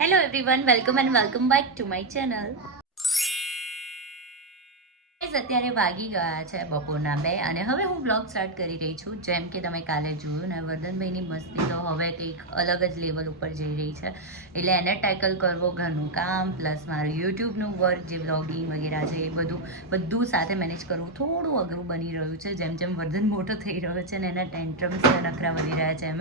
Hello everyone, welcome and welcome back to my channel. અત્યારે વાગી ગયા છે બપોરના 2 અને હવે હું બ્લોગ સ્ટાર્ટ કરી રહી છું. જેમ કે તમે કાલે જોયું ને, વર્ધનભાઈની મસ્તી તો હવે કંઈક અલગ જ લેવલ ઉપર જઈ રહી છે. એટલે એને ટેકલ કરવો, ઘરનું કામ પ્લસ મારું યુટ્યુબનું વર્ક, જે વ્લોગિંગ વગેરે છે એ બધું સાથે મેનેજ કરવું થોડું અઘરું બની રહ્યું છે. જેમ જેમ વર્ધન મોટો થઈ રહ્યો છે ને એના ટેન્ટ્રમ્સ નખરા વધી રહ્યા છે એમ,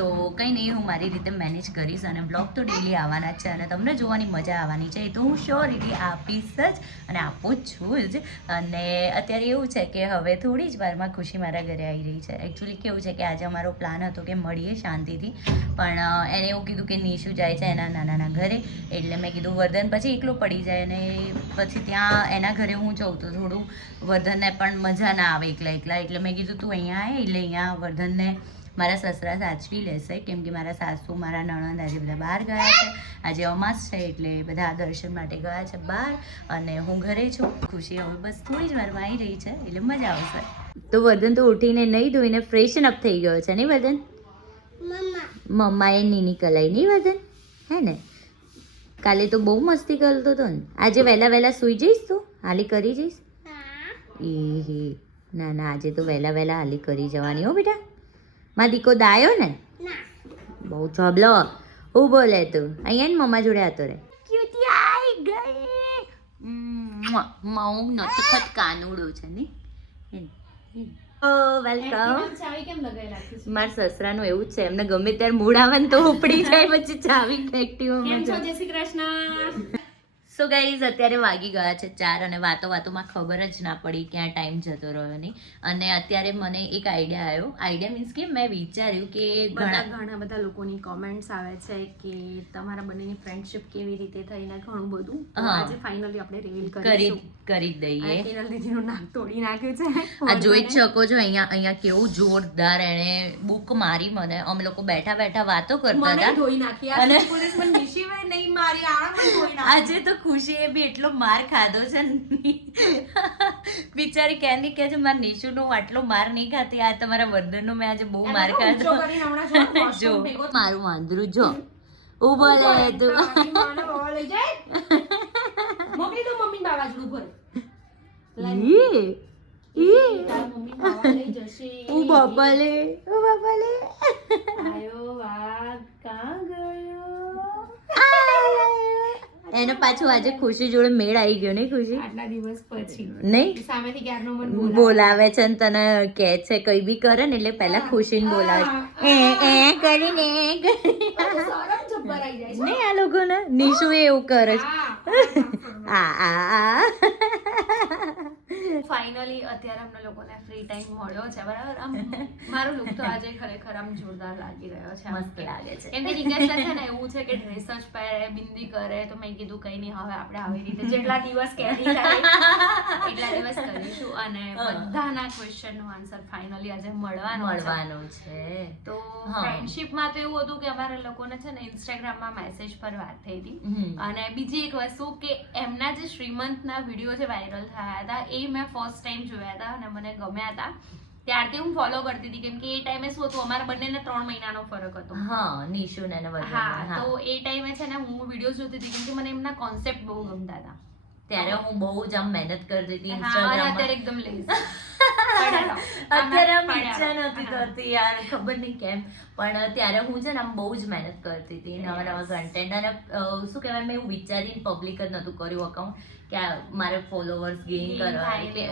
તો કંઈ નહીં, હું મારી રીતે મેનેજ કરીશ અને બ્લોગ તો ડેલી આવવાના જ છે અને તમને જોવાની મજા આવવાની છે. એ તો હું શ્યોરિટી આપીશ જ અને આપું જ છું જ. અને અત્યારે એવું છે કે હવે થોડી જ વારમાં ખુશી મારા ઘરે આવી રહી છે. એકચ્યુઅલી કેવું છે કે આજે અમારો પ્લાન હતો કે મળીએ શાંતિથી, પણ એને એવું કીધું કે નિશુ જાય છે એના નાનાના ઘરે, એટલે મેં કીધું વર્ધન પછી એકલો પડી જાય અને પછી ત્યાં એના ઘરે હું જાઉં તો થોડું વર્ધનને પણ મજા ના આવે એકલા એકલા. એટલે મેં કીધું તું અહીંયા આવે, એટલે અહીંયા વર્ધનને મારા સસરા સાચવી લેશે, કેમ કે મારા સાસુ, મારા નણંદ આજે બધા બહાર ગયા છે. આજે અમાસ છે એટલે બધા દર્શન માટે ગયા છે બહાર અને હું ઘરે છું. ખુશી હવે બસ થોડી જ વારમાં આવી રહી છે એટલે મજા આવશે. તો વર્ધન તો ઉઠીને નહીં ધોઈને ફ્રેશન અપ થઈ ગયો છે નહીં વર્ધન? મમ્માએ નીની કલાઈ નહીં વર્ધન, હે ને? કાલે તો બહુ મસ્તી કરતો હતો ને. આજે વહેલા વહેલા સૂઈ જઈશ તું? હાલી કરી જઈશ? એ ના ના, આજે તો વહેલા વહેલા હાલી કરી જવાની હો બેટા. માં દીકો દાયો ને? બહુ ચોબલો. હું બોલે તું? અહીંયા ને મમ્મા જોડે હતો રે. ક્યુટી આવી ગઈ. માઉ નટખટ કાનુડો છે ને. ઓ વેલકમ. મારા સસરાનું એવું જ છે, એમને ગમે ત્યારે મૂડ આવે ને તો ઉપડી જાય, પછી ચાવી એક્ટિવામાં. જય શ્રી કૃષ્ણ. સો ગાઈઝ, અત્યારે વાગી ગયા છે 4 અને વાતોમાં ખબર જ ના પડી ક્યાં ટાઈમ જતો રહ્યો નહીં. અને અત્યારે મને એક આઈડિયા આવ્યો. આઈડિયા મીન્સ કે મેં વિચાર્યું કે ઘણા બધા લોકોની કોમેન્ટ્સ આવે છે કે તમારા બંનેની ફ્રેન્ડશિપ કેવી રીતે થઈ ને ઘણું બધું. આજે ફાઇનલી આપણે રિવીલ કરી દઈએ. કેનલ દીદીનું નાક તોડી નાખ્યું છે. આ જોઈ જ શકો છો અહીંયા કેવું જોરદાર એણે બુક મારી મને. અમે લોકો બેઠા બેઠા વાતો કરતા હતા. ધોઈ નાખી અને પોલીસ મને નિશીવે નહીં મારી, આણા પણ ધોઈ નાખી. આજે તો ખુશીએ બી એટલો માર ખાધો છે ને, બિચારી કેન્ડી કહે છે મારા નિશુનો આટલો માર નહીં ખાતી, આ તમારા વર્ધનનો મેં આજે બહુ માર ખાધો. જો મારું વાંદરું જો ઉભો લે તું. મોકલી દો મમ્મી બાવાજનું ભર. ઓ બાપા લે. આયો વાઘ કાં ગયો? એને પાછું આજે ખુશી જોડે મેળ આવી ગયો નહીં ખુશી? આટલા દિવસ પછી નહીં સામેથી ક્યારનો મને બોલાવે છે ને તને કહે છે કઈ બી કરે ને એટલે પહેલા ખુશીને બોલાવે એ કરીને શરમ જબ્બર આવી જાય છે. નહીં આ લોકોને. નિશુ એવું કરે છે. આ ફાઇનલી અત્યારે અમને લોકોને ફ્રી ટાઈમ મળ્યો છે, બરાબર. આમ મારો લુક તો આજે ખરેખર આમ જોરદાર લાગી રહ્યો છે. મસ્ત લાગે છે. કેમ કે નિકેશ છે ને એવું છે કે ડ્રેસ જ પહેરે, બિંદી કરે, તો મેં કીધું કઈ નહીં, હવે આપણે આવી રીતે જેટલા દિવસ કેરી થાય એટલા દિવસ કરીશું અને બધાના ક્વેશ્ચનનો આન્સર ફાઇનલી આજે મળવાનો છે. તો ફ્રેન્ડશિપમાં તો એવું હતું કે અમારા લોકોને છે ને ઇન્સ્ટાગ્રામમાં મેસેજ પર વાત થઈ હતી. અને બીજી એક વસ્તુ કે એમના જે શ્રીમંતના વિડીયો જે વાયરલ થયા હતા એ મેં ફર્સ્ટ ટાઈમ જોયા હતા અને મને ગમ્યા હતા. ત્યારથી હું ફોલો કરતી હતી, કેમ કે એ ટાઈમે શું હતું, અમારા બંનેને 3 મહિનાનો ફરક હતો. હા, નિશુ ને વર્ધન. હા, તો એ ટાઈમે છે ને હું વિડીયોઝ જોતી હતી કેમ કે મને એમના કોન્સેપ્ટ બહુ ગમતા હતા. ત્યારે હું બહુ જ આમ મહેનત કરતી હતી ઇન્સ્ટાગ્રામમાં. અત્યારે એકદમ લેઝી. અત્યારે આમ ઈચ્છા નથી કરતી યાર, ખબર નહીં કેમ, પણ ત્યારે હું છે ને આમ બહુ જ મહેનત કરતી હતી નવા નવા કન્ટેન્ટ. અને શું કહેવાય, મેં એવું વિચારીને પબ્લિક જ નહોતું કર્યું અકાઉન્ટ કે મારે ફોલોવર્સ ગેઇન કરવા. એટલે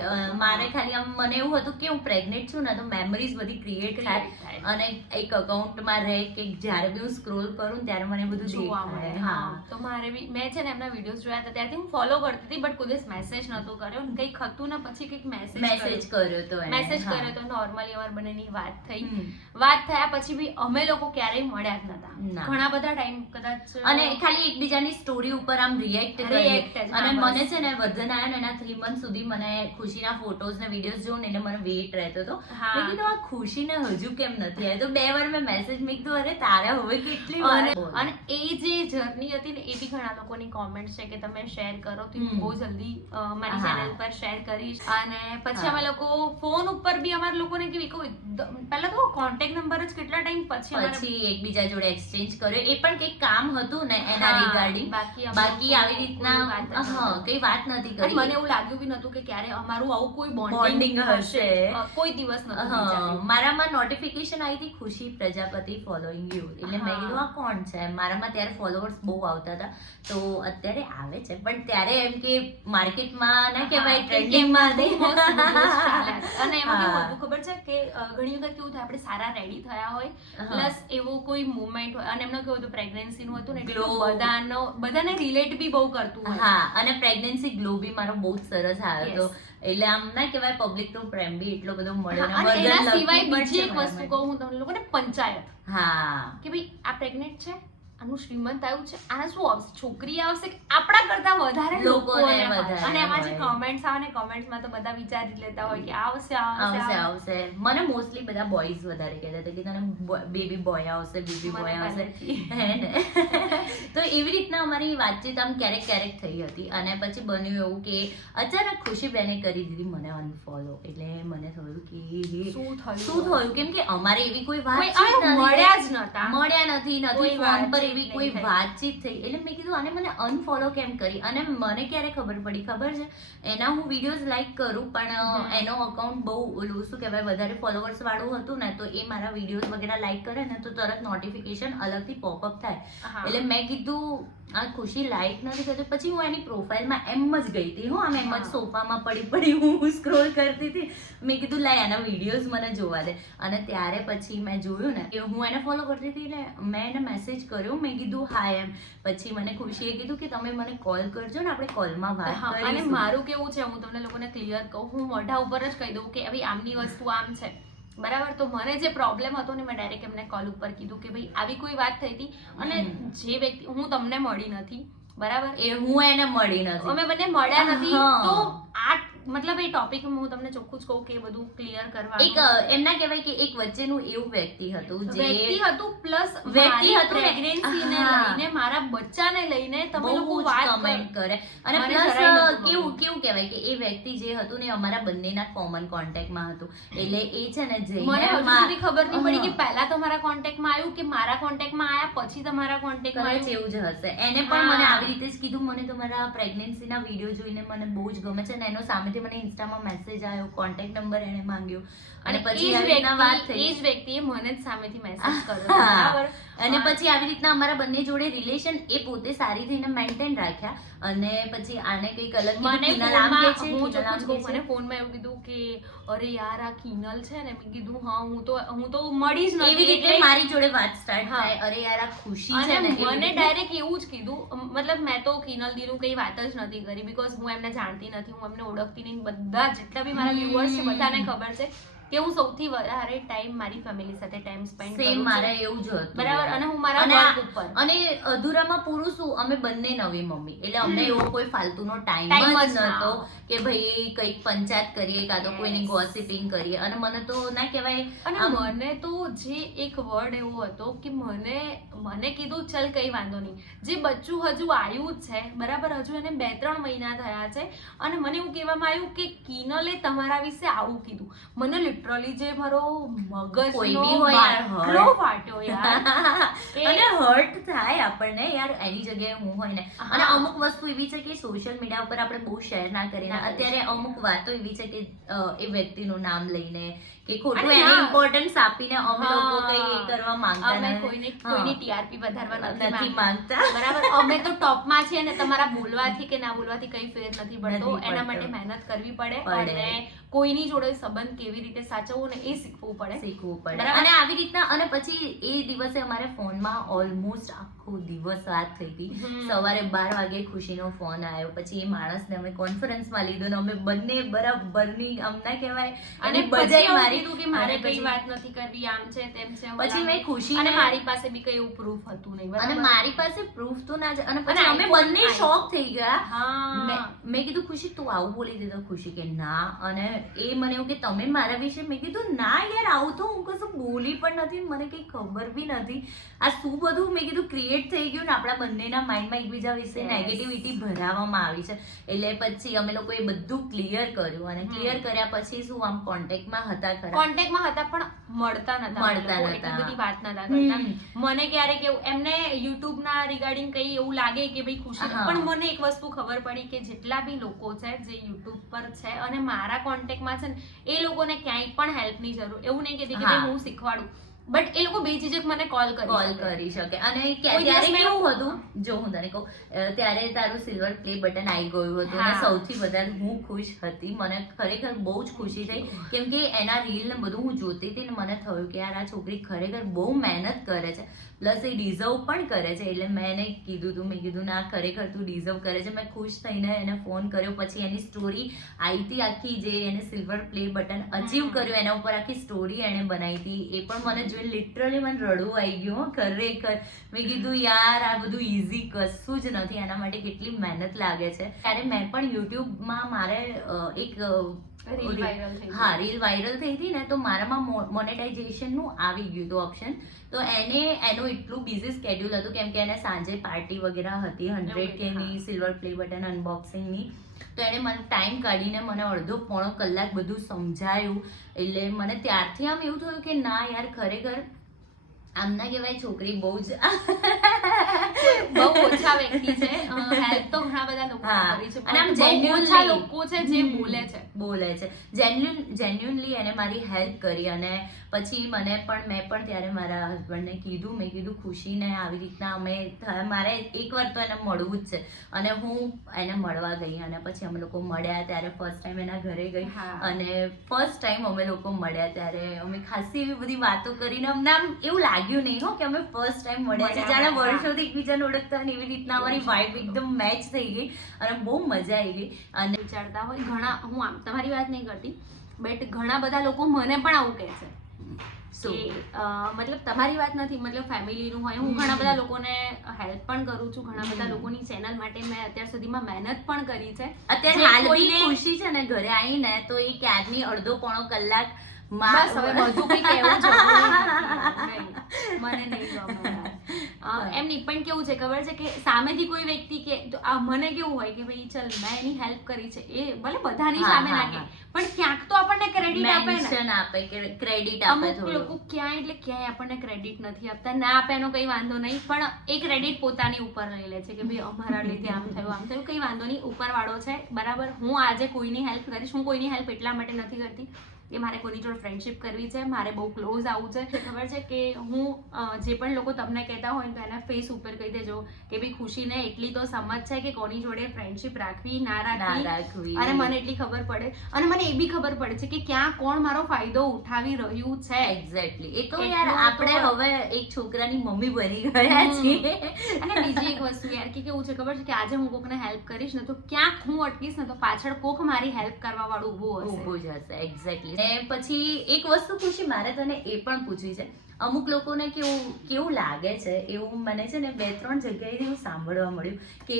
મારે ખાલી આમ મને એવું હતું કે હું પ્રેગ્નેન્ટ છું ને તો મેમરીઝ બધી ક્રિએટ થાય અને એક અકાઉન્ટમાં રહે કે જ્યારે બી હું સ્ક્રોલ કરું ત્યારે મને બધું જોવા મળે. હા, તો મારે બી મેં છે ને એમના વિડીયોઝ જોયા હતા ત્યારથી હું ફોલો કરતી હતી, બટ કોઈ દિવસ મેસેજ નહોતો કર્યો. કંઈક હતું ને પછી કંઈક મેસેજ કર્યો તો નોર્મલી અમાર બંનેની વાત થઈ. વાત થયા પછી બી અમે લોકો ક્યારેય મળ્યા જ નતા, ઘણા બધા ટાઈમ કદાચ, અને ખાલી એકબીજાની સ્ટોરી ઉપર આમ રિએક્ટ કરીએ. અને મને છે ને વર્ધન આવ્યા ને એના 3 month સુધી મને ખુશીના ફોટોઝ ને વિડીયોઝ જોઉં ને એટલે મને વેટ રહેતો હતો. મેં કીધું આ ખુશીને હજુ કેમ નથી આવી? તો 2 વાર મેં મેસેજ મૂક્યો, અરે તારે હવે કેટલી વાર. અને એ જે જર્ની હતી ને એ બી ઘણા લોકોની કોમેન્ટ છે કે તમે શેર કરો તો બહુ જલ્દી મારી ચેનલ પર શેર કરીશ. અને પછી અમે લોકો ફોન ઉપર બી અમારા લોકોને કેવી કોઈ પહેલા તો કોન્ટેક્ટ નંબર જ કેટલા ટાઈમ પછી એકબીજા જોડે એક્સચેન્જ કર્યો, એ પણ કંઈક કામ હતું ને એના રિગાર્ડિંગ, બાકી આવી રીતના કઈ વાત નથી કરી. મને એવું લાગ્યું બી નતું કે ક્યારે અમારું આવું કોઈ બોન્ડિંગ હશે, કોઈ દિવસ નતું. મારામાં નોટિફિકેશન આવી હતી ખુશી પ્રજાપતિ ફોલોઈંગ યુ, એટલે મેં કીધું આ કોણ છે. મારામાં ત્યારે ફોલોવર્સ બહુ આવતા હતા, તો અત્યારે આવે છે પણ ત્યારે એમ કે માર્કેટમાં ના કહેવાય ટ્રેન્ડિંગમાં અને એમાં કેવું હતું ખબર છે કે ઘણી વખત કેવું થાય આપણે સારા રેડી થયા હોય પ્લસ એવો કોઈ મુવમેન્ટ હોય, અને એમનો કેવું હતું પ્રેગ્નન્સી નું હતું ને એટલે બધાને રિલેટ બી બહુ કરતું હોય. હા, અને પ્રેગ્નન્સી ગ્લો બી મારો બહુ જ સરસ આવ્યો હતો, એટલે આમ ના કહેવાય પબ્લિક નો પ્રેમ બી એટલો બધો મળે. અને એના સિવાય બીજી એક વસ્તુ કહું હું તમને લોકોને, પંચાયત. હા, કે ભાઈ આ પ્રેગ્નેન્ટ છે, આનું શ્રીમંત આવ્યું છે, આના શું આવશે, છોકરી આવશે કે આપણા કરતા વધારે લોકોને વધારે. અને એમાં જે કમેન્ટ્સ આવે ને, કમેન્ટ્સમાં તો બધા વિચારી લેતા હોય કે આવશે. મને મોસ્ટલી બધા બોયઝ વધારે કહેતા હતા કે તને બેબી બોય આવશે, બેબી બોય આવશે. તો એવી રીતના અમારી વાતચીત આમ ક્યારેક ક્યારેક થઈ હતી, અને પછી બન્યું એવું કે અચાનક ખુશીબેને કરી દીધી મને અનફોલો. એટલે મને થયું કે શું થયું, કેમ કે અમારે એવી કોઈ વાત મળ્યા નથી ફોન પર એવી કોઈ વાતચીત થઈ. એટલે મેં કીધું આને મને અનફોલો કેમ કરી. અને મને ક્યારે ખબર પડી ખબર છે, એના હું વિડીયોઝ લાઈક કરું પણ એનો અકાઉન્ટ બહુ ઓલું શું કહેવાય વધારે ફોલોવર્સ વાળું હતું ને, તો એ મારા વિડીયોઝ વગેરે લાઈક કરે ને તો તરત નોટિફિકેશન અલગથી પોપઅપ થાય. એટલે મેં કીધું આ ખુશી લાઈક નથી કરતી. પછી હું એની પ્રોફાઇલમાં એમ જ ગઈ હતી, હું આમ એમ જ સોફામાં પડી હું સ્ક્રોલ કરતી હતી. મેં કીધું લાય આના વિડીયોઝ મને જોવા દે. અને ત્યારે પછી મેં જોયું ને કે હું એને ફોલો કરતી હતી, એટલે મેં એને મેસેજ કર્યો, મેં કીધું હાય એમ. પછી મને ખુશીએ કીધું કે તમે મને કોલ કરજો ને, આપણે કોલમાં વાત કરીશું. અને મારું કેવું છે, હું તમને લોકોને ક્લિયર કહું, હું મોઢા ઉપર જ કહી દઉં કે ભાઈ આમની વસ્તુ આમ છે, બરાબર. તો મને જે પ્રોબ્લેમ હતો ને, મેં ડાયરેક્ટ એમને કોલ ઉપર કીધું કે ભાઈ આવી કોઈ વાત થઈ હતી, અને જે વ્યક્તિ હું તમને મળી નથી, બરાબર, એ હું એને મળી નથી, અમે બંને મળ્યા નથી. તો આ મતલબ એ ટોપિક હું તમને ચોખ્ખું જ કહું કે બધું ક્લિયર કરવા, એક એમના કહેવાય કે એક વચ્ચેનું એવું વ્યક્તિ હતું પ્લસ વ્યક્તિ હતું પ્રેગ્નન્સીને લઈને, મારા બચ્ચાને લઈને તમે લોકો વાત કમેન્ટ કરે. અને પ્લસ કેવું કહેવાય કે એ વ્યક્તિ જે હતું ને અમારા બંનેના કોમન કોન્ટેક્ટમાં હતું. એટલે એ છે ને જે મને હજુ સુધી ખબર નહીં પડી કે પહેલા તમારા કોન્ટેક્ટમાં આવ્યું કે મારા કોન્ટેક્ટમાં આવ્યા પછી તમારા કોન્ટેક્ટમાં આવ્યું. એવું જ હશે. એને પણ મને આવી રીતે જ કીધું, મને તમારા પ્રેગ્નન્સીના વિડીયો જોઈને મને બહુ જ ગમે છે, અને એનો સામેથી મને ઇન્સ્ટામાં મેસેજ આવ્યો, કોન્ટેક્ટ નંબર એને માંગ્યો, અને પછી આવી રીતના વાત થઈ. એ જ વ્યક્તિએ મને જ સામેથી મેસેજ કર્યો, બરાબર. અને પછી આવી રીતના અમારા બંને જોડે રિલેશન એ પોતે સારી થઈને મેન્ટેન રાખ્યા. અને પછી આને કંઈક અલગ મને ફોનમાં એવું કીધું કે અરે યાર આ કિનલ છે ને, મેં કીધું હા હું તો મળી જ નથી. એવી રીતે મારી જોડે વાત સ્ટાર્ટ થાય, અરે યાર આ ખુશી છે ને. મને ડાયરેક્ટ એવું જ કીધું, મતલબ મેં તો કિનલ દીનું કઈ વાત જ નથી કરી, બીકોઝ હું એમને જાણતી નથી, હું એમને ઓળખતી નહીં. બધા જેટલા બી મારા વ્યુઅર્સ છે બધાને ખબર છે કે હું સૌથી વધારે ટાઈમ મારી ફેમિલી સાથે ટાઈમ સ્પેન્ડ કરું છું. મારે એવું જ હતું, બરાબર. અને હું મારા વર્ક ઉપર, અને અધૂરામાં પૂરું શું, અમે બંને નવી મમ્મી, એટલે અમને એવો કોઈ ફાલતુનો ટાઈમ જ નતો કે ભાઈ કંઈક પંચાયત કરીએ કાં તો કોઈની ગોસિપિંગ કરીએ. અને મને તો ના કહેવાય, અને મને તો જે એક વર્ડ એવો હતો કે મને કીધું ચલ કઈ વાંધો નહીં, જે બચ્ચું હજુ આવ્યું જ છે, બરાબર, હજુ એને 2-3 મહિના થયા છે, અને મને એવું કહેવામાં આવ્યું કે કિનલે તમારા વિશે આવું કીધું. મને લિટરલી જે મારો મગજનો બાટલો ફાટ્યો યાર. અને હર્ટ થાય આપણને યાર એની જગ્યાએ હું હોય ને. અને અમુક વસ્તુ એવી છે કે સોશિયલ મીડિયા ઉપર આપણે બહુ શેર ના કરીએ. અત્યારે અમુક વાતો એવી છે કે એ વ્યક્તિનું નામ લઈને કે ખોટું એને ઇમ્પોર્ટન્સ આપીને અમે લોકો કઈ કરવા માંગતા નથી, કોઈની ટીઆરપી વધારવા નથી માંગતા, બરાબર. અમે તો ટોપમાં છીએ ને તમારા બોલવાથી કે ના બોલવાથી કઈ ફેર નથી પડતો. એના માટે મહેનત કરવી પડે, અને કોઈની જોડે સંબંધ કેવી રીતે સાચવવું ને એ શીખવું પડે. અને આવી રીતના, અને પછી એ દિવસે અમારે ફોનમાં ઓલમોસ્ટ આખો દિવસ વાત થઈ હતી. સવારે 12 વાગે ખુશીનો ફોન આવ્યો, પછી એ માણસને અમે કોન્ફરન્સમાં લીધો ને અમે બંને બરાબરની આમ ના કહેવાય, અને બજાઈ મારી કે મારે કઈ વાત નથી કરવી, આમ છે તેમ છે. પછી મેં ખુશી, અને મારી પાસે બી કઈ એવું પ્રૂફ હતું નહીં, અને મારી પાસે પ્રૂફ તો ના જ. અને પછી અમે બંને શોક થઈ ગયા. મેં કીધું ખુશી તું આવું બોલી દીધું. ખુશી કે ના, અને એ મને એવું કે તમે મારા વિશે છે. મેં કીધું ના યાર આવું તો હું કશું બોલી પણ નથી, મને કંઈ ખબર બી નથી આ શું બધું મેં કીધું ક્રિએટ થઈ ગયું ને આપણા બંનેના માઇન્ડમાં એકબીજા વિશે નેગેટિવિટી ભરાવવામાં આવી છે. એટલે પછી અમે લોકો એ બધું ક્લિયર કર્યું અને ક્લિયર કર્યા પછી શું આમ કોન્ટેક્ટમાં હતા ખરા, કોન્ટેક્ટમાં હતા પણ મળતા નતા, એટલી બધી વાત નતા કરતા. મને ક્યારેક એવું એમને યુટ્યુબ ના રિગાર્ડિંગ કઈ એવું લાગે કે ભાઈ ખુશી, પણ મને એક વસ્તુ ખબર પડી કે જેટલા બી લોકો છે જે યુટ્યુબ પર છે અને મારા કોન્ટેક્ટમાં છે ને એ લોકોને ક્યાંય પણ હેલ્પ ની જરૂર, એવું નહીં કહેતી કે ભાઈ હું શીખવાડું, બટ એ લોકો બેઝિક મને કોલ કરી શકે. અને ત્યારે કેવું હતું જો હું તને કહું, ત્યારે તારું સિલ્વર પ્લે બટન આવી ગયું હતું અને સૌથી વધારે હું ખુશ હતી. મને ખરેખર બહુ જ ખુશી થઈ કેમ કે એના રીલ ને બધું હું જોતી હતી ને મને થયું કે યાર આ છોકરી ખરેખર બહુ મહેનત કરે છે, પ્લસ એ ડિઝર્વ પણ કરે છે. એટલે મેં એને કીધું તું, મેં કીધું ના ખરેખર તું ડિઝર્વ કરે છે. મેં ખુશ થઈને એને ફોન કર્યો, પછી એની સ્ટોરી આવી હતી આખી, જે એને સિલ્વર પ્લે બટન અચીવ કર્યું એના ઉપર આખી સ્ટોરી એને બનાવી હતી. એ પણ મને જોઈ લિટરલી મને રડવું આવી ગયું ખરેખર. મેં કીધું યાર આ બધું ઇઝી કશું જ નથી, એના માટે કેટલી મહેનત લાગે છે. ત્યારે મેં પણ યુટ્યુબમાં મારે એક રીલ વાયરલ થઈ હતી ને, તો મારામાં મોનેટાઇઝેશન નું આવી ગયું હતું ઓપ્શન. તો એનું એટલું બિઝી સ્કેડ્યુલ હતું કેમ કે એને સાંજે પાર્ટી વગેરે હતી 100K ની સિલ્વર પ્લે બટન અનબોક્સિંગ ની. તો એને મને ટાઈમ કાઢીને મને અડધો પોણો કલાક બધું સમજાયું. એટલે મને ત્યારથી આમ એવું થયું કે ના યાર ખરેખર આમ ના કહેવાય છોકરી બહુ જ બહુ ઓછા વ્યક્તિ છે, હેલ્પ તો ઘણા બધા લોકો કરી છે અને આમ જેન્યુઅનલી લોકો છે જે બોલે છે જેન્યુઅનલી એને મારી હેલ્પ કરી. અને પછી મેં પણ ત્યારે મારા હસબન્ડને કીધું, મેં કીધું ખુશીને આવી રીતના મારે એકવાર તો એને મળવું જ છે. અને હું એને મળવા ગઈ અને પછી અમે લોકો મળ્યા. ત્યારે ફર્સ્ટ ટાઈમ એના ઘરે ગઈ અને ફર્સ્ટ ટાઈમ અમે લોકો મળ્યા ત્યારે અમે ખાસી એવી બધી વાતો કરીને અમને આમ એવું લાગ્યું નહીં હો કે અમે ફર્સ્ટ ટાઈમ મળ્યા છે, જાણે વર્ષોથી એકબીજાને ઓળખતા ને એવી રીતના અમારી વાઇબ એકદમ મેચ થઈ ગઈ અને બહુ મજા આવી ગઈ. અને વિચારતા હોય ઘણા, હું આમ તમારી વાત નહીં કરતી, બટ ઘણા બધા લોકો મને પણ આવું કહે છે મતલબ તમારી વાત નથી, મતલબ ફેમિલીનું હોય. હું ઘણા બધા લોકોને હેલ્પ પણ કરું છું, ઘણા બધા લોકોની ચેનલ માટે મેં અત્યાર સુધીમાં મહેનત પણ કરી છે. અત્યારે હાલ બી ખુશી છે ને ઘરે આવીને તો એ ક્યારની અડધો પોણો કલાક બસ હવે બધું કઈ કહેવું જરૂરી મને નહીં ગમે. એમ નહીં, પણ કેવું છે ખબર છે કે સામેથી કોઈ વ્યક્તિ કે તો મને કેવું હોય કે ભાઈ ચલ મેં એની હેલ્પ કરી છે, એ ભલે બધાની સામે ના કે પણ ક્યાંક તો આપણને ક્રેડિટ આપે ને, ક્રેડિટ આપે. અમુક લોકો ક્યાંય એટલે ક્યાંય આપણને ક્રેડિટ નથી આપતા, ના આપે એનો કઈ વાંધો નહીં, પણ એ ક્રેડિટ પોતાની ઉપર લઈ લે છે કે ભાઈ અમારા લીધે આમ થયું કઈ વાંધો નહીં, ઉપર વાળો છે બરાબર. હું આજે કોઈની હેલ્પ કરીશ, હું કોઈની હેલ્પ એટલા માટે નથી કરતી કે મારે કોઈની જોડે ફ્રેન્ડશિપ કરવી છે, મારે બહુ ક્લોઝ આવવું છે. ખબર છે કે હું જે પણ લોકો તમને કહેતા હોય તો એના ફેસ ઉપર કહી દેજો કે ભાઈ ખુશીને એટલી તો સમજ છે કે કોની જોડે ફ્રેન્ડશિપ રાખવી ના રાખવી, અને મને એટલી ખબર પડે અને મને એ બી ખબર પડે છે કે ક્યાં કોણ મારો ફાયદો ઉઠાવી રહ્યું છે. એક્ઝેક્ટલી. એ તો યાર આપણે હવે એક છોકરાની મમ્મી બની ગયા છીએ. અને બીજી એક વસ્તુ યાર કે કેવું છે ખબર છે કે આજે હું કોકને હેલ્પ કરીશ ને તો ક્યાંક હું અટકીશ ને તો પાછળ કોક મારી હેલ્પ કરવા વાળું ઊભું જ હશે. એક્ઝેક્ટલી. ને પછી એક વસ્તુ ખુશી મારે તને એ પણ પૂછવી છે, અમુક લોકોને કેવું લાગે છે, એવું મને છે ને 2-3 જગ્યાએથી એવું સાંભળવા મળ્યું કે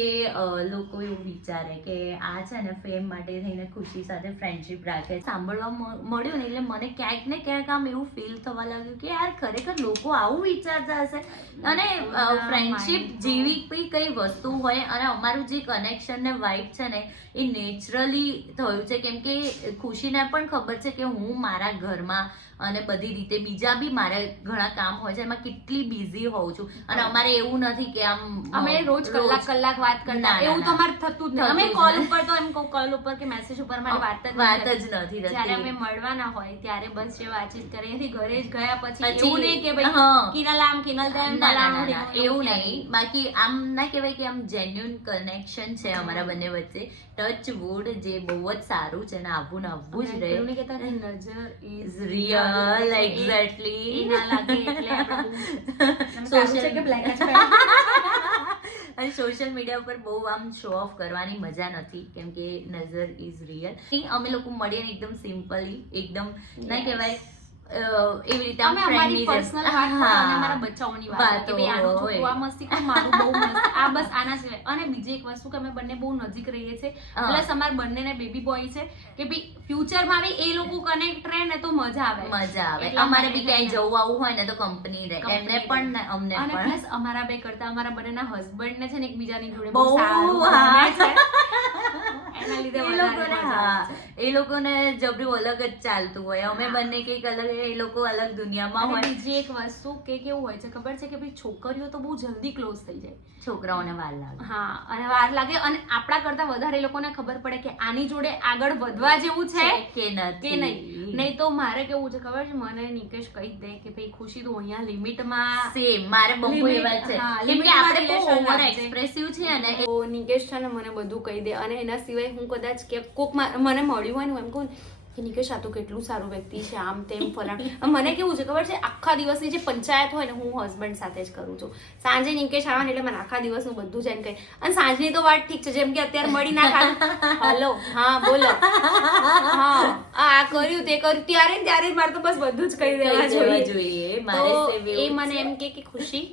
લોકો એવું વિચારે કે આ છે ને ફેમ માટે થઈને ખુશી સાથે ફ્રેન્ડશિપ રાખે. સાંભળવા મળ્યું ને એટલે મને ક્યાંક ને ક્યાંક આમ એવું ફીલ થવા લાગ્યું કે યાર ખરેખર લોકો આવું વિચારતા હશે. અને ફ્રેન્ડશિપ જેવી કઈ વસ્તુ હોય અને અમારું જે કનેક્શન ને વાઇબ છે ને એ નેચરલી થયું છે કેમ કે ખુશીને પણ ખબર છે કે હું મારા ઘરમાં અને બધી રીતે બીજા બી મારે ઘણા કામ હોય છે એમાં કેટલી બિઝી હોઉં છું. અને અમારે એવું નથી કે આમ અમે રોજ કલાક વાત કરતા, એવું તો અમારે થતું જ નહીં. અમે કોલ ઉપર તો એમ કોલ ઉપર કે મેસેજ ઉપર મારી વાત જ નથી થતી. જ્યારે અમે મળવાના હોય ત્યારે બસ જે વાતચીત કરીએ એથી ઘરે જ ગયા પછી એવું નહીં કે ભાઈ કિનલ આમ કિનલ તેમ એવું નહીં. બાકી આમ ના કહેવાય કે આમ જેન્યુઅન કનેક્શન છે અમારા બંને વચ્ચે. ટચ વુડ જે બહુ જ સારું છે ને આવવું ને આવવું જ રહે. એવું નહીં કહેતા કે નજર ઇઝ રિયલ. એક્ઝેક્ટલી. ના લાગે એટલે અને સોશિયલ મીડિયા ઉપર બહુ આમ શો ઓફ કરવાની મજા નથી કેમ કે નજર ઇઝ રિયલ. અમે લોકો મળીને એકદમ સિમ્પલી એકદમ ના કહેવાય એવી રીતે અમે અમારી પર્સનલ વાત કરો અને અમારા બચ્ચાઓની વાત કે ભાઈ આનું છોકરું આ મસ્તી કરે, મારું બહુ મસ્તી, આ બસ આના સિવાય. અને બીજી એક વસ્તુ કે અમે બંને બહુ નજીક રહીએ છીએ, પ્લસ અમારા બંનેને બેબી બોય છે કે ભાઈ ફ્યુચરમાં બી એ લોકો કનેક્ટ રહે ને તો મજા આવે. અમારે બી ક્યાંય જવું આવું હોય ને તો કંપની રહે, એમને પણ ને અમને અને પણ. પ્લસ અમારા બે કરતા અમારા બંનેના હસબન્ડ ને છે ને એકબીજાની જોડે બહુ, બહુ સારું હા. બને છે. એના લીધે એ વધારે લોકોને મજા આવે છે. એ લોકોને જબરું અલગ જ ચાલતું હોય, અમે બંને કઈક અલગ, એ લોકો અલગ દુનિયામાં અને હોય. બીજી એક વસ્તુ કે કેવું હોય છે ખબર છે કે ભાઈ છોકરીઓ તો બહુ જલ્દી ક્લોઝ થઈ જાય, છોકરાઓને વાર લાગે. હા, અને વાર લાગે અને આપણા કરતા વધારે એ લોકોને ખબર પડે કે આની જોડે આગળ વધવા જેવું છે કે કે નહીં તો મારે કેવું છે ખબર છે, મને નિકેશ કહી દે કે ભાઈ ખુશી તું અહીંયા લિમિટમાં. સેમ મારે બહુ એવા છે, કેમ કે આપણે બહુ ઓવર એક્સપ્રેસિવ છે અને તો નિકેશ છે ને મને બધું કહી દે. અને એના સિવાય હું કદાચ કે કોક મને મળ્યું હોય ને હું એમ કહું કે નિકેશ આ તો કેટલું સારું વ્યક્તિ છે, આમ તેમ ફલાણ. મને કેવું છે ખબર છે, આખા દિવસની જે પંચાયત હોય ને હું હસબન્ડ સાથે જ કરું છું. સાંજે નિકેશ આવે ને એટલે મને આખા દિવસનું બધું જ એમ કહે. અને સાંજની તો વાત ઠીક છે, જેમ કે અત્યારે મળી ના ખાધું, હલો હા બોલો, હા આ કર્યું તે કર્યું, ત્યારે મારે તો બસ બધું જ કહી દેવા જોઈએ. તો એ મને એમ કે ખુશી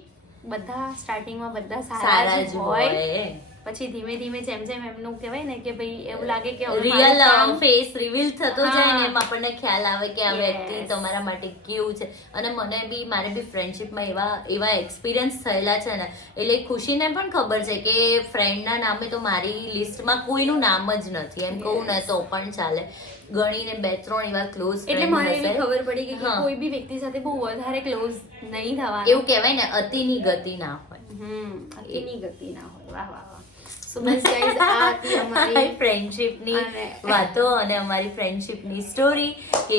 બધા સ્ટાર્ટિંગમાં બધા સારા જ હોય, પછી ધીમે ધીમે જેમ જેમ એમનું કહેવાય ને કે ભાઈ એવું લાગે કે રિયલ ફેસ રિવીલ થતો જાય ને એમ આપણને ખ્યાલ આવે કે આ વ્યક્તિ તમારા માટે કેવું છે. અને મારે બી ફ્રેન્ડશિપમાં એવા એક્સપિરિયન્સ થયેલા છે ને, એટલે ખુશીને પણ ખબર છે કે ફ્રેન્ડના નામે તો મારી લિસ્ટમાં કોઈનું નામ જ નથી, એમ કહું ને તો પણ ચાલે. ગણીને 2-3 એવા ક્લોઝ એટલે મને એવી ખબર પડી કે કોઈ બી વ્યક્તિ સાથે બહુ વધારે ક્લોઝ નહીં થવાનું. એવું કહેવાય ને અતિની ગતિ ના હોય. અતિની ગતિ ના હોય. વાહ વાહ વાહ. સો બસ ગાઈઝ આ હતી અમારી ફ્રેન્ડશિપની વાતો અને અમારી ફ્રેન્ડશિપની સ્ટોરી કે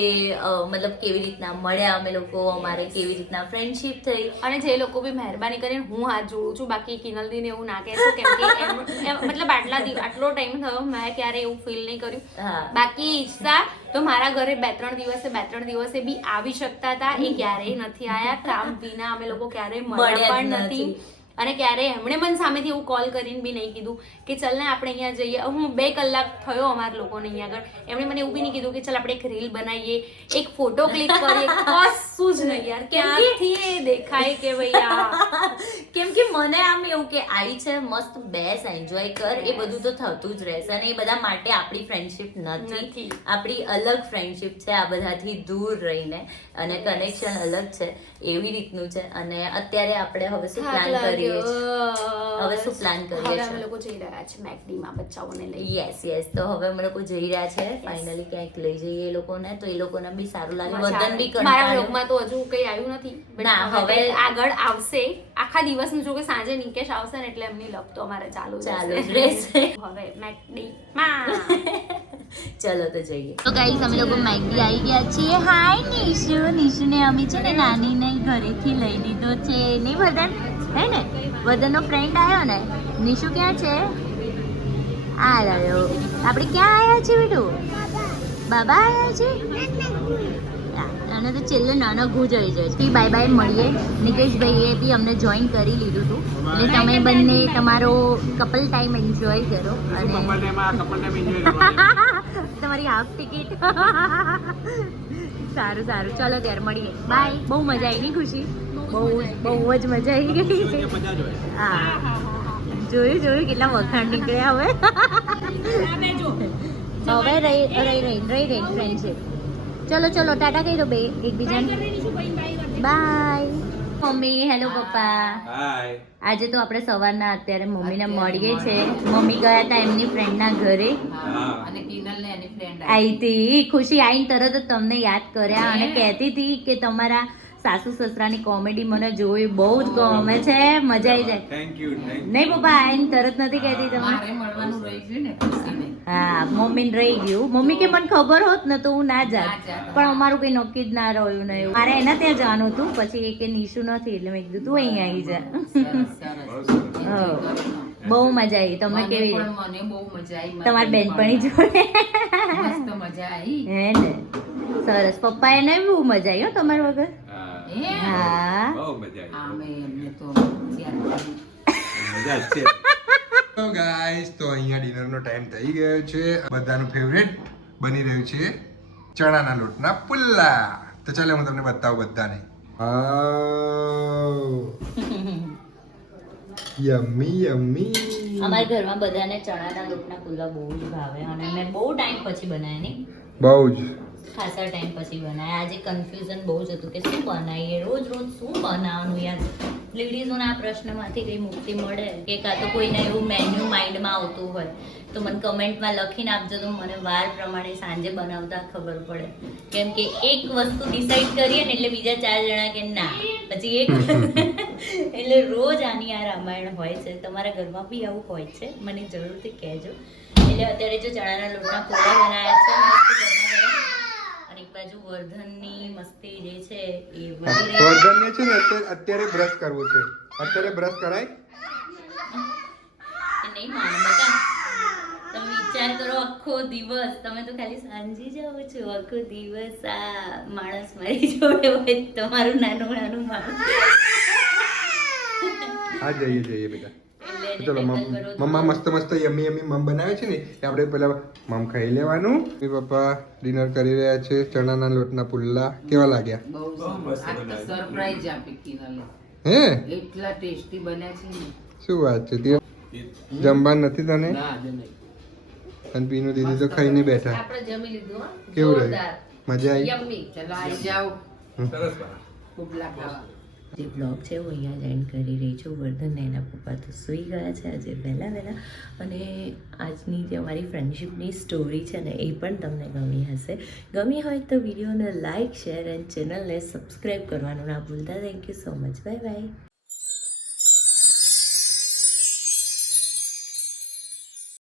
મતલબ કેવી રીતના મળ્યા અમે લોકો, અમારે કેવી રીતના ફ્રેન્ડશિપ થઈ. અને જે લોકો બી મહેરબાની કરીને હું હાથ જોડું છું, બાકી કિનલદીને એવું ના કહેશો કેમ કે મતલબ આટલો ટાઈમ થયો મેં ક્યારે એવું ફીલ નહીં કર્યું. બાકી ઈચ્છા તો મારા ઘરે 2-3 દિવસે બી આવી શકતા હતા, એ ક્યારેય નથી આયા. કામ વિના અમે લોકો ક્યારેય મળ્યા પણ નથી. અને ક્યારેય એમણે મને સામેથી એવું કોલ કરીને બી નહીં કીધું કે ચલ ને આપણે અહીંયા જઈએ. હું 2 કલાક થયો અમારા લોકોને અહીંયા આગળ, એમણે મને એવું બી નહીં કીધું કે ચલ આપણે એક રીલ બનાવીએ, એક ફોટો ક્લિક કરીએ, કશું જ નહીં યાર. ક્યાંથી એ દેખાય કે ભાઈ કેમ કે મને આમ એવું કે આવી છે મસ્ત બેસ એન્જોય કર, એ બધું તો થતું જ રહેશે. અને એ બધા માટે આપણી ફ્રેન્ડશિપ નથી, આપણી અલગ ફ્રેન્ડશિપ છે, આ બધાથી દૂર રહીને, અને કનેક્શન અલગ છે, એવી રીતનું છે. અને અત્યારે આપણે હવે શું પ્લાન કરીએ, હવે શું પ્લાન કરીએ હવે અમે લોકો જઈ રહ્યા છે મેકડીમાં બચ્ચાઓને લઈ. યસ તો હવે અમે લોકો જઈ રહ્યા છે ફાઇનલી ક્યાંક લઈ જઈએ એ લોકોને, તો એ લોકોને બી સારું લાગે. વદન બી મારા બ્લોગમાં તો હજુ કઈ આવ્યું નથી, ના હવે આગળ આવશે. આખા દિવસનું જો કે સાંજે નિકેશ આવશે ને એટલે એમની લપ તો અમારે ચાલુ જ રહેશે. હવે મેકડીમાં ચલો તો જઈએ. તો ગાઈસ અમે લોકો મેકડી આવી ગયા છીએ. હાય નિશુને અમે છે ને નાનીને ઘરેથી લઈ લીધો છે નહીં વદન, હે ને? વદનનો ફ્રેન્ડ આવ્યો ને. નિશુ ક્યાં છે? આ રહ્યો. આપણે ક્યાં આવ્યા છીએ બેટું? બાબા આવ્યા છે. અને તો છેલ્લે નાનો ઘૂ જોઈ જાય. બાય બાય મળીએ. નિકેશભાઈએ બી અમને જોઈન કરી લીધું હતું, એટલે તમે બંને તમારો કપલ ટાઈમ એન્જોય કરો. અને તમારી હાફ ટિકિટ. સારું ચલો ત્યારે મળીએ. બાય. બહુ મજા આવી નહીં ખુશી? બહુ જ મજા આવી ગઈ. હા જોયું કેટલા વખાણ નીકળ્યા હવે. હવે રહી ફ્રેન્ડશિપ. ચલો ટાટા કહી દો બે એકબીજાને. By mummy. હેલો પપ્પા. આજે તો આપણે સવારના અત્યારે મમ્મીને મળીએ છે. મમ્મી ગયા હતા એમની ફ્રેન્ડના ઘરે, આવી હતી. ખુશી આવીને તરત જ તમને યાદ કર્યા અને કહેતી હતી કે તમારા સાસુ સસરાની કોમેડી મને જોઈ બહુ જ ગમે છે, મજા આવી જાય. નહીં પપ્પા આવીને તરત નથી કહેતી તમે? હા મમ્મીને રહી ગયું. મમ્મી કે મને ખબર હોત ને તો હું ના જાત, પણ અમારું કઈ નક્કી જ ના રહ્યું ને. મારે એના ત્યાં જવાનું હતું, પછી એ કે નિશુ નથી એટલે મેં કીધું તું અહીંયા આવી જા. બહુ મજા આવી. તમે કેવી? મને બહુ મજા આવી. તમારી બેનપણી જોડે મસ્ત મજા આવી. હે ને? સરસ. પપ્પાએ ને બહુ મજા આવી હો તમારા વગર. હા બહુ મજા આવી. આમે એમને તો મજા છે. તો ગાઈસ તો અહીંયા ડિનરનો ટાઈમ થઈ ગયો છે. બધાનું ફેવરેટ બની રહ્યું છે ચણાના લોટના પુલ્લા. તો ચાલો હું તમને બતાવું બધાને યમ્મી યમ્મી. અમારા ઘરમાં બધાને ચણાના લોટના પુલાવ બહુ જ ભાવે અને મેં બહુ ટાઈમ પછી બનાવ્યા નહીં, બહુ જ ખાસા ટાઈમ પછી બનાવ્યા. આજે કન્ફ્યુઝન બહુ જ હતું કે શું બનાવીએ, રોજ રોજ શું બનાવવાનું યાર. લેડીઝોના આ પ્રશ્નમાંથી કંઈ મુક્તિ મળે કે કાં તો કોઈને એવું મેન્યુ માઇન્ડમાં આવતું હોય તો મને કમેન્ટમાં લખીને આપજો, તો મને વાર પ્રમાણે સાંજે બનાવતા ખબર પડે. કેમ કે એક વસ્તુ ડિસાઈડ કરીએ ને એટલે બીજા 4 જણા કે ના, પછી એક એટલે રોજ આની આ રામાયણ હોય છે. તમારા ઘરમાં બી આવું હોય છે, મને જરૂરથી કહેજો. એટલે અત્યારે જો ચણાના લોટના પુલાવ બનાવ્યા છે મસ્ત ગરમા ગરમ, અને એક બાજુ વર્ધનની મસ્તી જે છે એ વધી રહી છે. વર્ધનને છે ને અત્યારે બ્રશ કરવું છે. અત્યારે બ્રશ કરાય? કે નહીં માને બકા, તમે વિચાર કરો આખો દિવસ, તમે તો ખાલી સાંજે જાઓ છો, આખો દિવસ આ માણસ મારી જોડે હોય, તમારું નાનું નાનું માણસ. હા જઈએ બેટા. એટલે એને ચલો tackle કરો તો મમ્મા મસ્ત મસ્ત યમ્મી યમ્મી મમ બનાવે છે ને એ આપણે પેલા મમ ખાઈ લેવાનું. પપ્પા ડિનર કરી રહ્યા છે. ચણાના લોટના પુલ્લા કેવા લાગ્યા? બહુ સરસ. આ તો સરપ્રાઈઝ આપી કિનલે. હે એટલા ટેસ્ટી બન્યા છે ને. શું વાત છે? તે જમવાનું નથી તને? ના આજે નહીં. અને પીનું દીદી તો ખાઈને બેઠા. આપણે જમી લીધું હો. કેવું રહ્યું? જોરદાર. મજા આવી? યમ્મી. ચલો આવી જાઓ. પુડલા ખાવા. જે બ્લોગ છે હું અહીંયા જ એન્ડ કરી રહી છું. વર્ધન ને એના પપ્પા તો સૂઈ ગયા છે આજે વહેલા, અને આજની જે અમારી ફ્રેન્ડશિપની સ્ટોરી છે ને એ પણ તમને ગમી હશે. ગમી હોય તો વિડીયોને લાઇક, શેર એન્ડ ચેનલને સબસ્ક્રાઈબ કરવાનું ના ભૂલતા. Thank you so much. Bye bye.